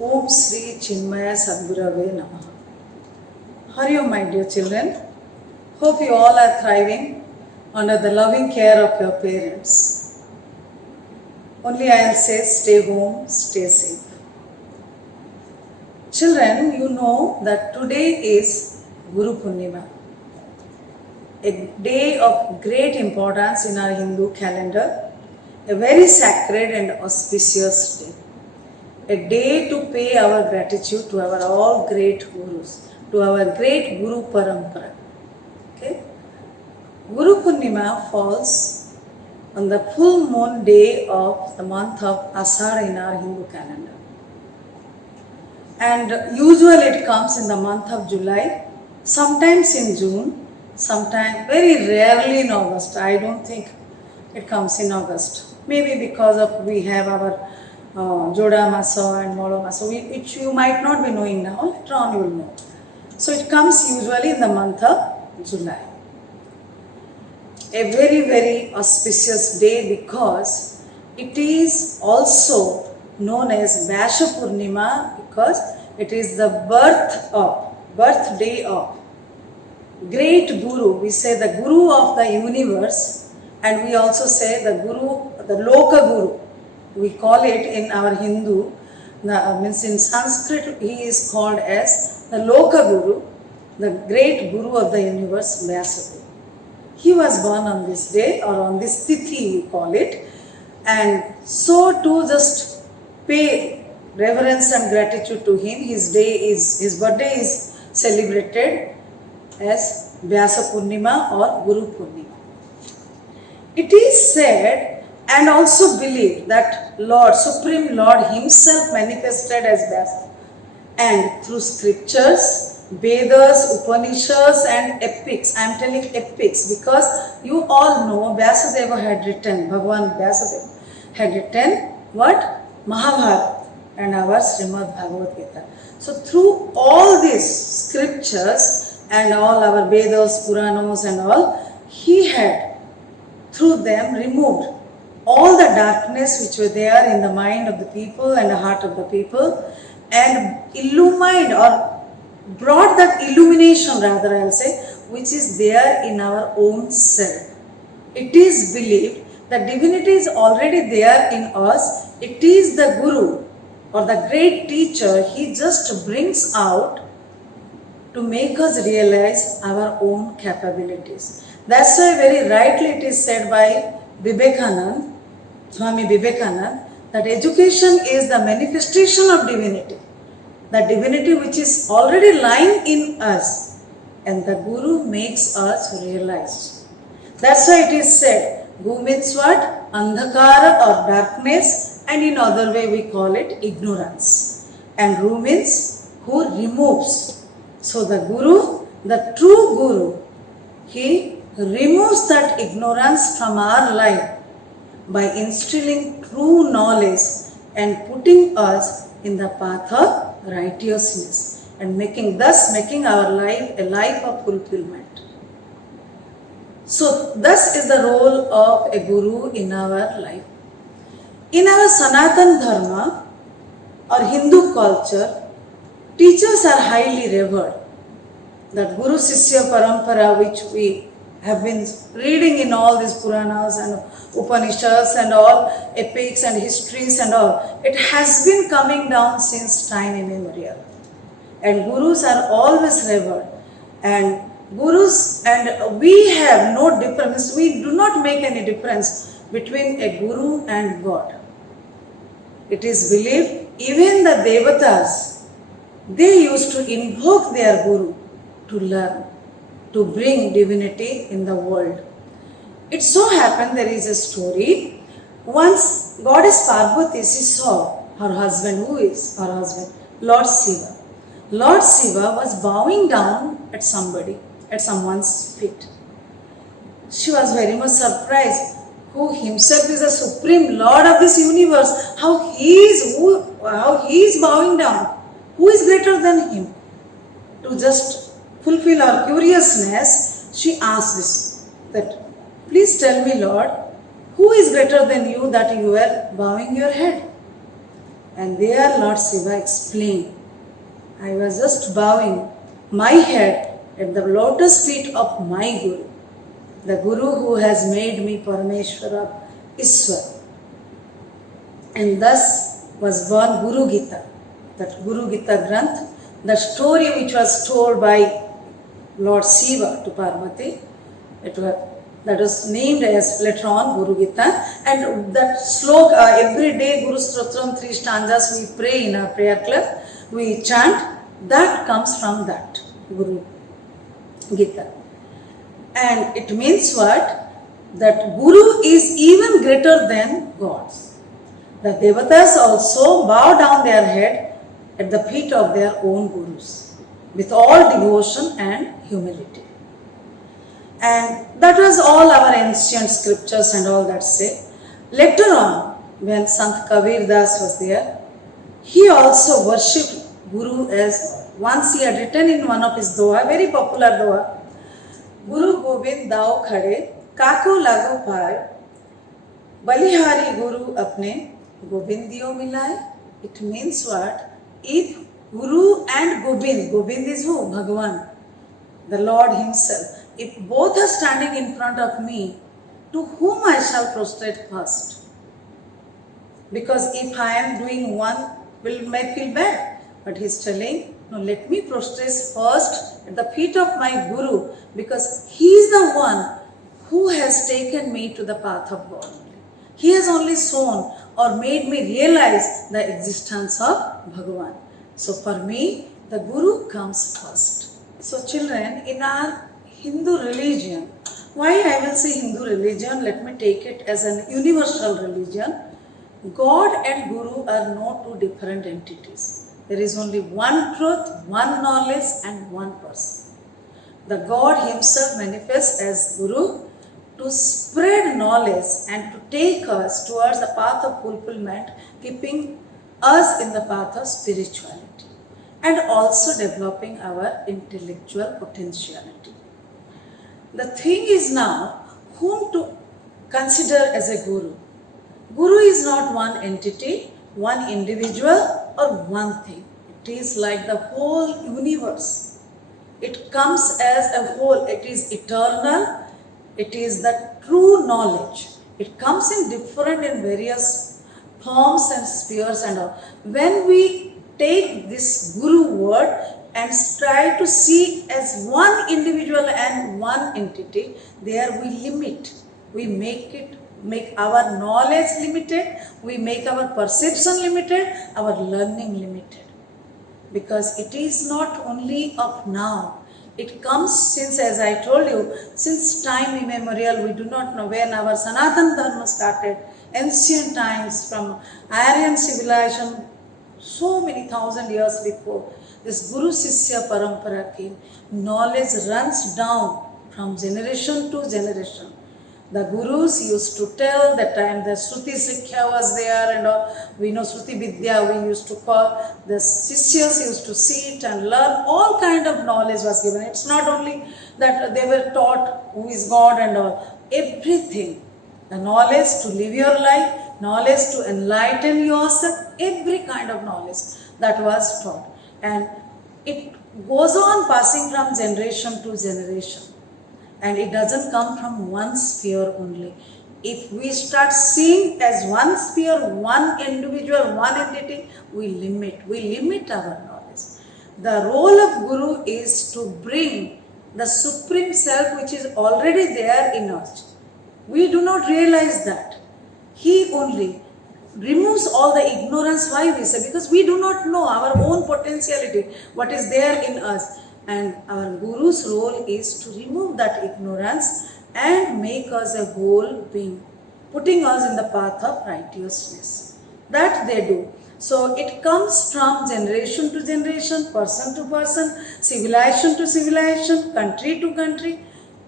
Om Sri Chinmaya Sadgurave Namaha. How are you, my dear children? Hope you all are thriving under the loving care of your parents. Only I'll say stay home, stay safe. Children, you know that today is Guru Purnima, a day of great importance in our Hindu calendar, a very sacred and auspicious day. A day to pay our gratitude to our all great gurus, to our great Guru Parampara. Okay? Guru Purnima falls on the full moon day of the month of Asada in our Hindu calendar. And usually it comes in the month of July, sometimes in June, sometimes very rarely in August. I don't think it comes in August. Maybe because of we have our Joda Masa and Molo Masa, which you might not be knowing now, later on you will know. So it comes usually in the month of July. A very, very auspicious day because it is also known as Vyasa Purnima because it is the birthday of great Guru. We say the Guru of the universe, and we also say the Guru, the Loka Guru. We call it in our Hindu, means in Sanskrit he is called as the Loka Guru, the great Guru of the universe, Vyasa Guru. He was born on this day or on this tithi we call it, and so to just pay reverence and gratitude to him, his birthday is celebrated as Vyasa Purnima or Guru Purnima. It is said and also believed that Lord, Supreme Lord himself manifested as Vyasa, and through scriptures, Vedas, Upanishads and epics. I am telling epics because you all know Vyasadeva had written, Bhagavan Vyasadeva had written what? Mahabharata and our Srimad Bhagavad Gita. So through all these scriptures and all our Vedas, Puranas and all, he had through them removed all the darkness which were there in the mind of the people and the heart of the people, and illumined or brought that illumination, rather I'll say, which is there in our own self. It is believed that divinity is already there in us. It is the Guru or the great teacher. He just brings out to make us realize our own capabilities. That's why very rightly it is said by Vivekananda, Swami Vivekananda, that education is the manifestation of divinity. The divinity which is already lying in us, and the Guru makes us realize. That's why it is said, Gu means what? Andhakara or darkness, and in other way we call it ignorance. And Ru means who removes. So the Guru, the true Guru, he removes that ignorance from our life by instilling true knowledge and putting us in the path of righteousness and thus making our life a life of fulfillment. So thus is the role of a Guru in our life. In our Sanatan Dharma or Hindu culture, teachers are highly revered. That Guru Sishya Parampara which we have been reading in all these Puranas and Upanishads and all epics and histories and all, it has been coming down since time immemorial. And Gurus are always revered. And Gurus, and we have no difference, we do not make any difference between a Guru and God. It is believed even the Devatas, they used to invoke their Guru to learn, to bring divinity in the world. It so happened there is a story. Once Goddess Parvati, she saw her husband, who is her husband? Lord Shiva. Lord Shiva was bowing down at someone's feet. She was very much surprised. Who himself is the supreme Lord of this universe, how he is bowing down. Who is greater than him? To just fulfill her curiousness, she asked this, that please tell me, Lord, who is greater than you that you are bowing your head? And there Lord Shiva explained, I was just bowing my head at the lotus feet of my Guru, the Guru who has made me Parameshwara Iswar. And thus was born Guru Gita, that Guru Gita Granth, the story which was told by Lord Shiva to Parvati. That was named as later on Guru Gita, and that sloka every day Guru Stotram 3 stanzas we pray in our prayer club, we chant, that comes from that Guru Gita. And it means what? That Guru is even greater than gods. The Devatas also bow down their head at the feet of their own Gurus with all devotion and humility. And that was all our ancient scriptures and all that say. Later on, when Sant Kabir Das was there, he also worshipped Guru as once he had written in one of his doha, very popular doha, Guru Gobind Dao Khade, Kako Lago Pai, Balihari Guru Apne, Gobindiyo Milaye. It means what? If Guru and Gobind is who? Bhagavan, the Lord himself. If both are standing in front of me, to whom I shall prostrate first? Because if I am doing one, will may feel bad. But he is telling, no, let me prostrate first at the feet of my Guru, because he is the one who has taken me to the path of God. He has only shown or made me realize the existence of Bhagavan. So for me, the Guru comes first. So children, in our Hindu religion, why I will say Hindu religion, let me take it as an universal religion. God and Guru are no two different entities. There is only one truth, one knowledge and one person. The God himself manifests as Guru to spread knowledge and to take us towards the path of fulfillment, keeping us in the path of spirituality and also developing our intellectual potentiality. The thing is now, whom to consider as a Guru? Guru is not one entity, one individual or one thing. It is like the whole universe. It comes as a whole. It is eternal. It is the true knowledge. It comes in different and various forms and spheres and all. When we take this Guru word and try to see as one individual and one entity, there we limit. We make our knowledge limited, we make our perception limited, our learning limited. Because it is not only of now. It comes since, as I told you, since time immemorial, we do not know when our Sanatana Dharma started, ancient times from Aryan civilization, so many thousand years before, this Guru Sishya Parampara came. Knowledge runs down from generation to generation. The Gurus used to tell that time the Shruti Sikkha was there and all. We know Shruti Vidya we used to call. The Sishyas used to sit and learn. All kind of knowledge was given. It's not only that they were taught who is God and all. Everything. The knowledge to live your life, knowledge to enlighten yourself, every kind of knowledge that was taught. And it goes on passing from generation to generation. And it doesn't come from one sphere only. If we start seeing as one sphere, one individual, one entity, we limit our knowledge. The role of Guru is to bring the Supreme Self which is already there in us. We do not realize that. He only removes all the ignorance. Why we say? Because we do not know our own potentiality, what is there in us. And our Guru's role is to remove that ignorance and make us a whole being, putting us in the path of righteousness. That they do. So it comes from generation to generation, person to person, civilization to civilization, country to country.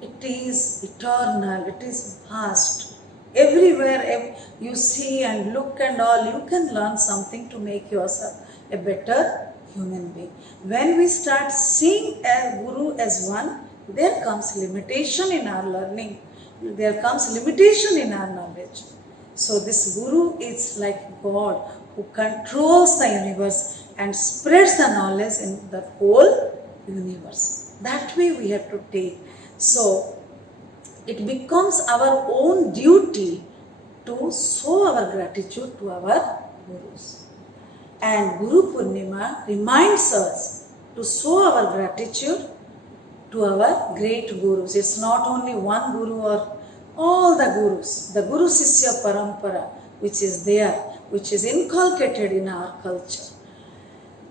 It is eternal, it is vast. Everywhere you see and look and all, you can learn something to make yourself a better human being. When we start seeing a Guru as one, there comes limitation in our learning. There comes limitation in our knowledge. So this Guru is like God who controls the universe and spreads the knowledge in the whole universe. That way we have to take. So it becomes our own duty to show our gratitude to our Gurus. And Guru Purnima reminds us to show our gratitude to our great Gurus. It's not only one Guru or all the Gurus. The Guru Sishya Parampara which is there, which is inculcated in our culture.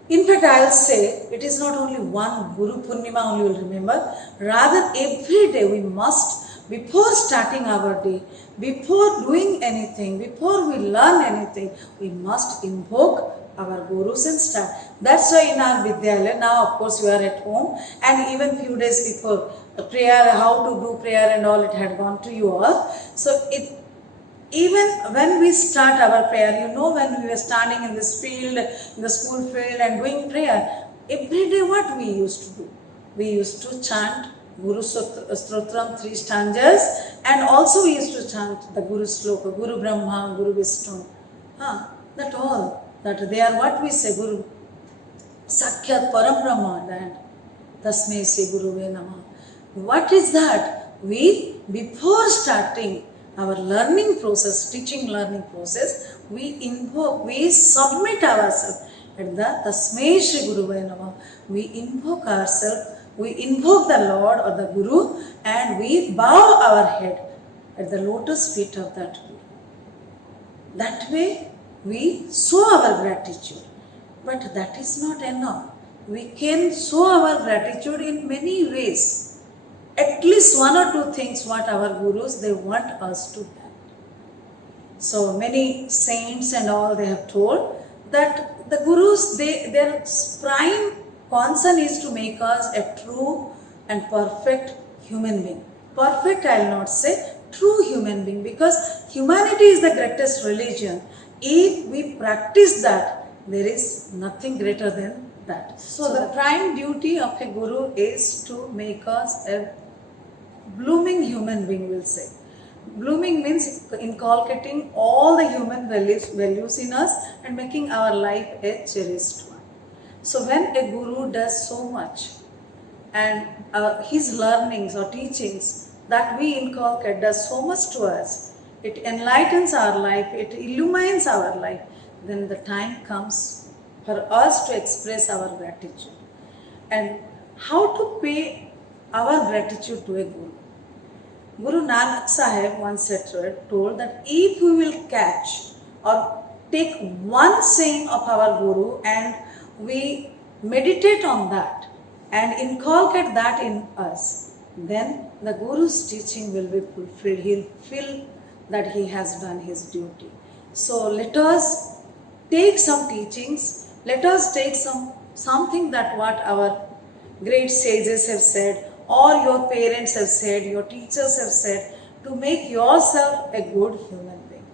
In fact, I'll say it is not only one Guru Purnima only will remember. Rather, every day we must, before starting our day, before doing anything, before we learn anything, we must invoke our Gurus and start. That's why in our Vidyalaya, now of course you are at home, and even few days before, the prayer, how to do prayer and all, it had gone to you all. So even when we start our prayer, you know, when we were standing in this field, in the school field and doing prayer, every day what we used to do? We used to chant Guru Stotram 3 stanzas, and also we used to chant the Guru Sloka, Guru Brahma, Guru Vishnu. That all, that they are what we say, Guru Sakyat Param Brahma, and Tasmai Se Guruve Namah. What is that? We, before starting our learning process, teaching learning process, we invoke, we submit ourselves at the Tasmai Shri Guruve Namah. We invoke ourselves, we invoke the Lord or the Guru, and we bow our head at the lotus feet of that Guru. That way we show our gratitude. But that is not enough. We can show our gratitude in many ways. At least one or two things what our Gurus, they want us to have. So many saints and all, they have told that the Gurus, their prime concern is to make us a true and perfect human being. Perfect I will not say, true human being, because humanity is the greatest religion. If we practice that, there is nothing greater than that. So the prime duty of a Guru is to make us a blooming human being, will say. Blooming means inculcating all the human values in us and making our life a cherished one. So when a Guru does so much, and his learnings or teachings that we inculcate does so much to us, it enlightens our life, it illumines our life, then the time comes for us to express our gratitude. And how to pay our gratitude to a Guru? Guru Nanak Sahib once told that if we will catch or take one saying of our Guru and we meditate on that and inculcate that in us, then the Guru's teaching will be fulfilled. He'll feel that he has done his duty. So let us take some teachings, let us take something that what our great sages have said, or your parents have said, your teachers have said, to make yourself a good human being.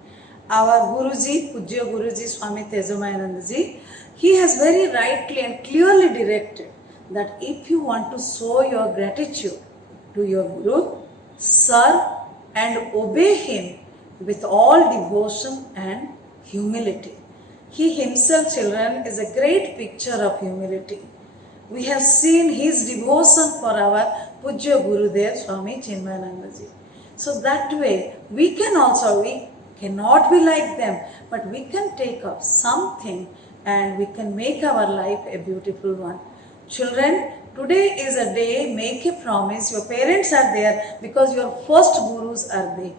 Our Guruji, Pujya Guruji Swami Tejomayananda Ji, he has very rightly and clearly directed that if you want to show your gratitude to your Guru, serve and obey him with all devotion and humility. He himself, children, is a great picture of humility. We have seen his devotion for our Pujya Gurudev Swami Chinmayananda Ji. So that way, we can also, we cannot be like them, but we can take up something and we can make our life a beautiful one. Children, today is a day, make a promise. Your parents are there because your first Gurus are they.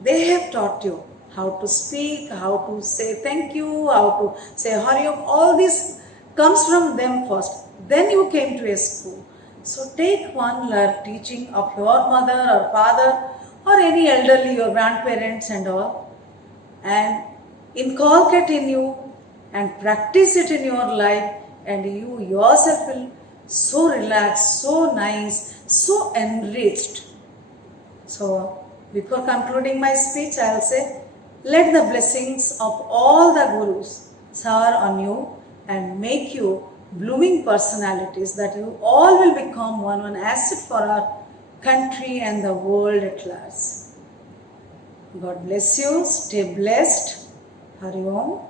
They have taught you how to speak, how to say thank you, how to say Hariom. All this comes from them first. Then you came to a school. So take one teaching of your mother or father or any elderly, your grandparents and all, and inculcate in you and practice it in your life, and you yourself will so relaxed, so nice, so enriched. So before concluding my speech, I will say, let the blessings of all the Gurus shower on you and make you blooming personalities, that you all will become one asset for our country and the world at large. God bless you. Stay blessed. Hari Om.